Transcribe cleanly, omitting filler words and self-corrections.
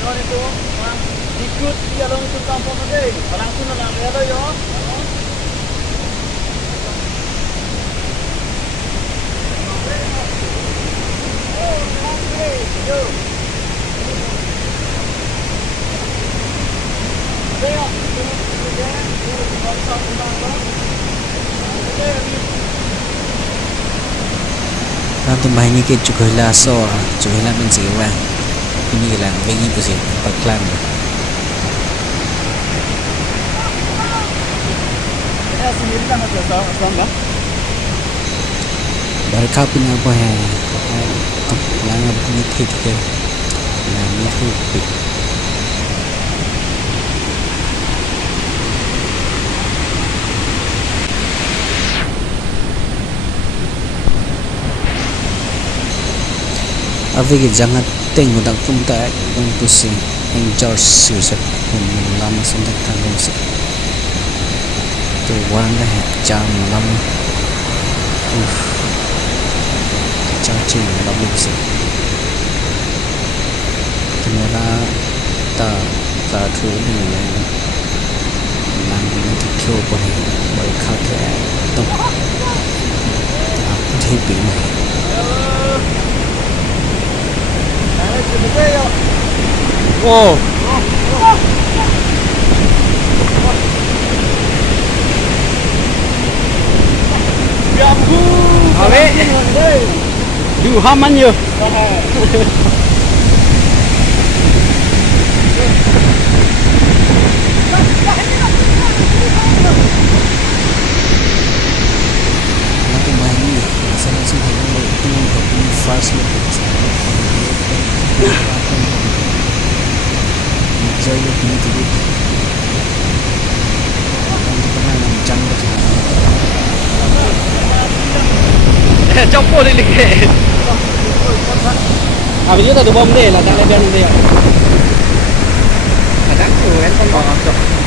Kalau itu orang ikut dia long itu kampung tadi. Langsung nak lihat yo. Nanti mainnya ke Chokihila so, Chokihilaเป็นสีว่าini lah bagi tu sih paklang. Sendiri kan ada Assam kan? Mereka punya apa ya? Langat ni tiga, ni Dikruitpi. Abi ke jangan tengok tak kumta yang pusing yang George susah lama sendak tanggung sih tu orang dah jam lama cacing lama sih ternyata tak tu ni yang nanti kau boleh kau ke tu aku tipping oh Abe, du haman yo. nanti main ni saya sudah mulai tunggu first look enjoy the beauty nanti pernah macam Campur dia lagi. Habis tu tak ada bom dia lah, tak ada bom dia. Kadang tu kan.